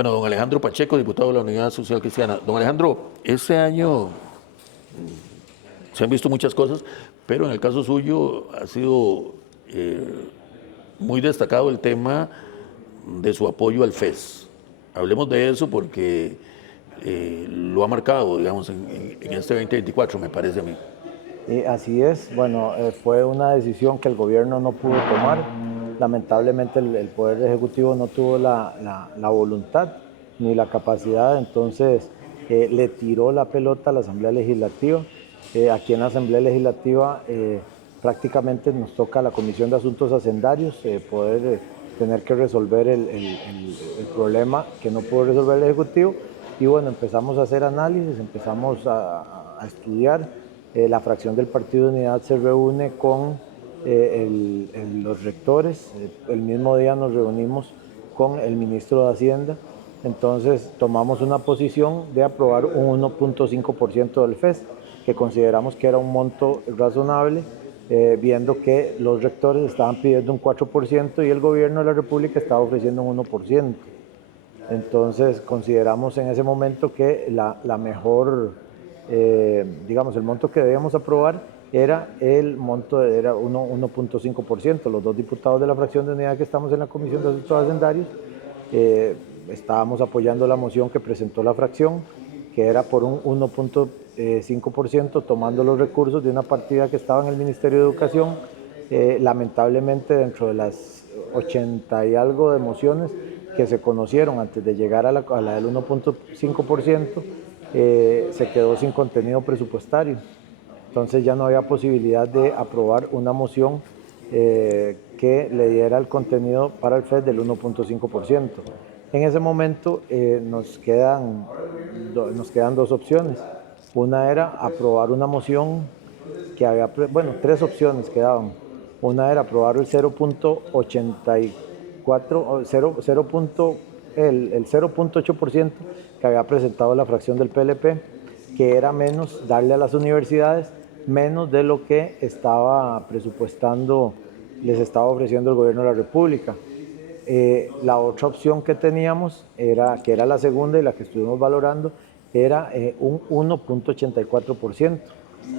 Bueno, don Alejandro Pacheco, diputado de la Unidad Social Cristiana. Don Alejandro, este año se han visto muchas cosas, pero en el caso suyo ha sido muy destacado el tema de su apoyo al FES. Hablemos de eso porque lo ha marcado, digamos, en este 2024, me parece a mí. Así es, bueno, fue una decisión que el gobierno no pudo tomar. Lamentablemente el Poder Ejecutivo no tuvo la voluntad ni la capacidad, entonces le tiró la pelota a la Asamblea Legislativa. Aquí en la Asamblea Legislativa prácticamente nos toca a la Comisión de Asuntos Hacendarios poder tener que resolver el problema que no pudo resolver el Ejecutivo. Y bueno, empezamos a hacer análisis, empezamos a estudiar. La fracción del Partido de Unidad se reúne con los rectores. El mismo día nos reunimos con el ministro de Hacienda. Entonces tomamos una posición de aprobar un 1.5% del FES, que consideramos que era un monto razonable, viendo que los rectores estaban pidiendo un 4% y el gobierno de la República estaba ofreciendo un 1%. Entonces consideramos en ese momento que la mejor, digamos, el monto que debíamos aprobar era el monto, era 1.5%. Los dos diputados de la fracción de unidad que estamos en la Comisión de Asuntos Hacendarios estábamos apoyando la moción que presentó la fracción, que era por un 1.5%, tomando los recursos de una partida que estaba en el Ministerio de Educación. Lamentablemente, dentro de las 80 y algo de mociones que se conocieron antes de llegar a la del 1.5%, se quedó sin contenido presupuestario. Entonces ya no había posibilidad de aprobar una moción que le diera el contenido para el FES del 1.5%. En ese momento nos quedan dos opciones. Una era aprobar una moción que había, bueno, tres opciones quedaban. Una era aprobar el 0.84, el 0.8% que había presentado la fracción del PLP, que era menos, darle a las universidades menos de lo que estaba presupuestando, les estaba ofreciendo el gobierno de la República. La otra opción que teníamos, que era la segunda y la que estuvimos valorando, era un 1.84%.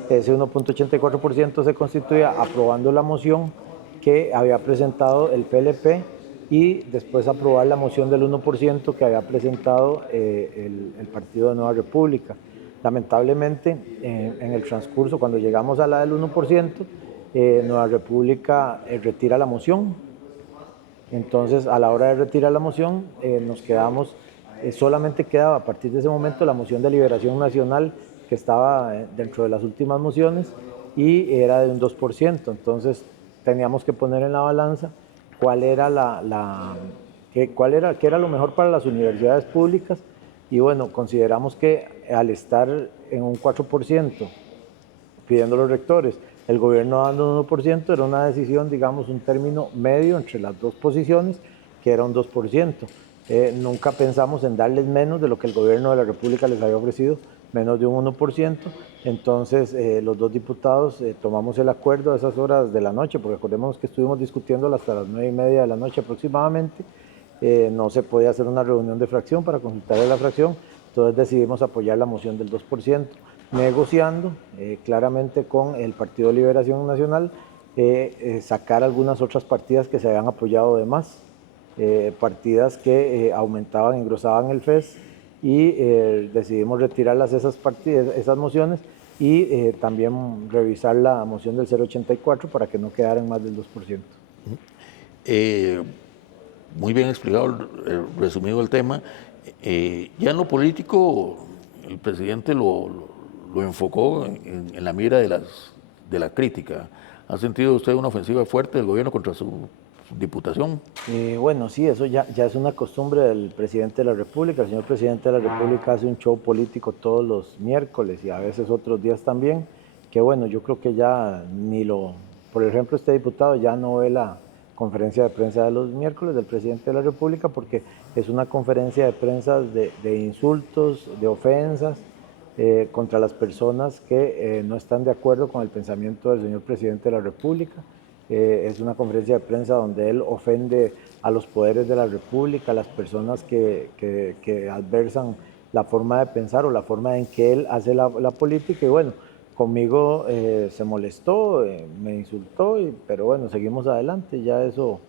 Ese 1.84% se constituía aprobando la moción que había presentado el PLP y después aprobar la moción del 1% que había presentado el Partido de Nueva República. Lamentablemente, en el transcurso, cuando llegamos a la del 1%, Nueva República retira la moción. Entonces, a la hora de retirar la moción, nos quedamos, solamente quedaba a partir de ese momento la moción de liberación nacional que estaba dentro de las últimas mociones y era de un 2%. Entonces, teníamos que poner en la balanza cuál era qué era lo mejor para las universidades públicas. Y bueno, consideramos que al estar en un 4%, pidiendo los rectores, el gobierno dando un 1%, era una decisión, digamos, un término medio entre las dos posiciones, que era un 2%. Nunca pensamos en darles menos de lo que el gobierno de la República les había ofrecido, menos de un 1%. Entonces, los dos diputados tomamos el acuerdo a esas horas de la noche, porque recordemos que estuvimos discutiendo hasta las 9:30 de la noche aproximadamente. No se podía hacer una reunión de fracción para consultar a la fracción, entonces decidimos apoyar la moción del 2%, negociando claramente con el Partido de Liberación Nacional, sacar algunas otras partidas que se habían apoyado de más, partidas que aumentaban, engrosaban el FES, y decidimos retirarlas esas mociones y también revisar la moción del 0.84 para que no quedaran más del 2%. Muy bien explicado, resumido el tema. Ya en lo político, el presidente lo enfocó en la mira de la crítica. ¿Ha sentido usted una ofensiva fuerte del gobierno contra su diputación? Bueno, sí, eso ya es una costumbre del presidente de la República. El señor presidente de la República hace un show político todos los miércoles y a veces otros días también, que bueno, yo creo que ya por ejemplo, este diputado ya no ve la conferencia de prensa de los miércoles del presidente de la República porque es una conferencia de prensa de insultos, de ofensas contra las personas que no están de acuerdo con el pensamiento del señor presidente de la República. Es una conferencia de prensa donde él ofende a los poderes de la República, a las personas que adversan la forma de pensar o la forma en que él hace la política. Y bueno, conmigo se molestó, me insultó, pero bueno, seguimos adelante, ya eso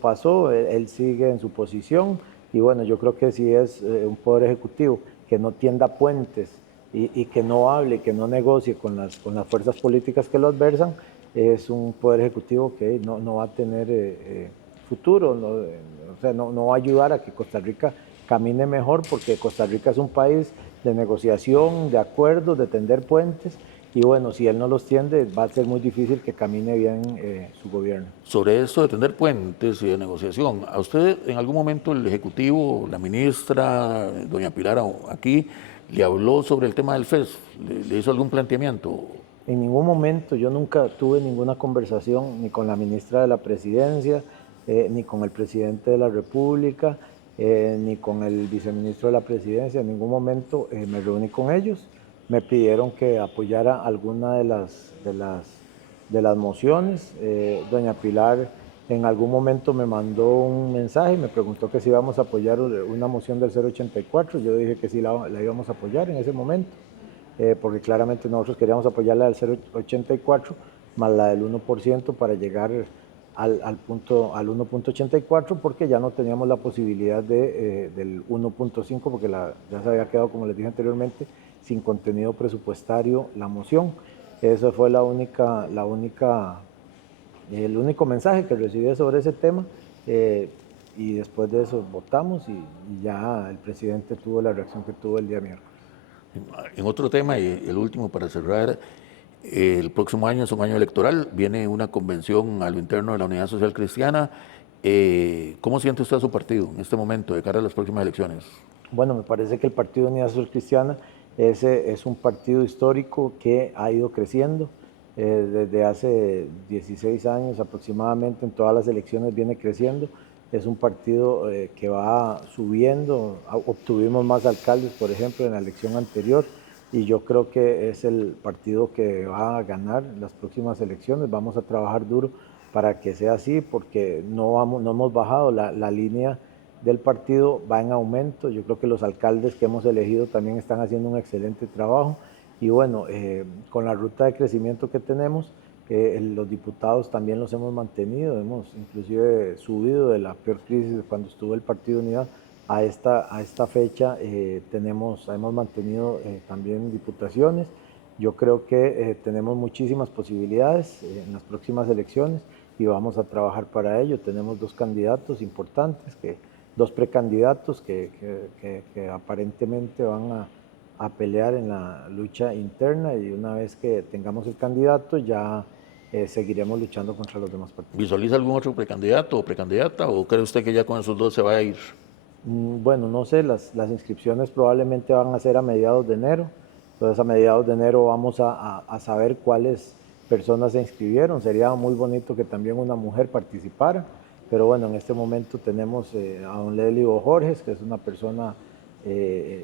pasó, él sigue en su posición. Y bueno, yo creo que si es un poder ejecutivo que no tienda puentes y que no hable, que no negocie con las fuerzas políticas que lo adversan, es un poder ejecutivo que no va a tener futuro, o sea, no va a ayudar a que Costa Rica camine mejor, porque Costa Rica es un país de negociación, de acuerdos, de tender puentes, y bueno, si él no los tiende, va a ser muy difícil que camine bien su gobierno. Sobre esto de tender puentes y de negociación, ¿a usted en algún momento el Ejecutivo, la ministra, doña Pilar aquí, le habló sobre el tema del FES? ¿Le hizo algún planteamiento? En ningún momento, yo nunca tuve ninguna conversación ni con la ministra de la Presidencia, ni con el presidente de la República, ni con el viceministro de la Presidencia. En ningún momento me reuní con ellos. Me pidieron que apoyara alguna de las mociones. Doña Pilar en algún momento me mandó un mensaje y me preguntó que si íbamos a apoyar una moción del 084. Yo dije que sí la íbamos a apoyar en ese momento. Porque claramente nosotros queríamos apoyar la del 0,84 más la del 1% para llegar al 1,84, porque ya no teníamos la posibilidad del 1,5, porque ya se había quedado, como les dije anteriormente, sin contenido presupuestario la moción. Eso fue el único mensaje que recibí sobre ese tema. Y después de eso votamos y ya el presidente tuvo la reacción que tuvo el día miércoles. En otro tema, y el último para cerrar, el próximo año es un año electoral, viene una convención a lo interno de la Unidad Social Cristiana. ¿Cómo siente usted a su partido en este momento de cara a las próximas elecciones? Bueno, me parece que el Partido Unidad Social Cristiana es un partido histórico que ha ido creciendo. Desde hace 16 años aproximadamente, en todas las elecciones viene creciendo. Es un partido que va subiendo. Obtuvimos más alcaldes, por ejemplo, en la elección anterior, y yo creo que es el partido que va a ganar las próximas elecciones. Vamos a trabajar duro para que sea así, porque no hemos bajado la línea del partido, va en aumento. Yo creo que los alcaldes que hemos elegido también están haciendo un excelente trabajo. Y bueno, con la ruta de crecimiento que tenemos, los diputados también los hemos mantenido, hemos inclusive subido de la peor crisis de cuando estuvo el Partido Unidad a esta fecha. Hemos mantenido también diputaciones. Yo creo que tenemos muchísimas posibilidades en las próximas elecciones y vamos a trabajar para ello. Tenemos dos candidatos importantes, dos precandidatos que aparentemente van a pelear en la lucha interna, y una vez que tengamos el candidato ya seguiremos luchando contra los demás partidos. ¿Visualiza algún otro precandidato o precandidata o cree usted que ya con esos dos se va a ir? Bueno, no sé, las inscripciones probablemente van a ser a mediados de enero, entonces a mediados de enero vamos a saber cuáles personas se inscribieron. Sería muy bonito que también una mujer participara, pero bueno, en este momento tenemos a don Lelio Jorges, que es una persona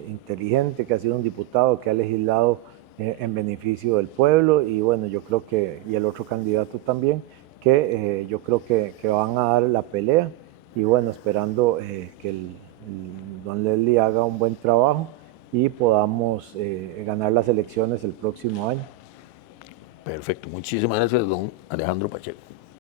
inteligente, que ha sido un diputado, que ha legislado en beneficio del pueblo, y bueno, yo creo que, y el otro candidato también, que yo creo que van a dar la pelea, y bueno, esperando que don Leslie haga un buen trabajo y podamos ganar las elecciones el próximo año. Perfecto, muchísimas gracias, don Alejandro Pacheco.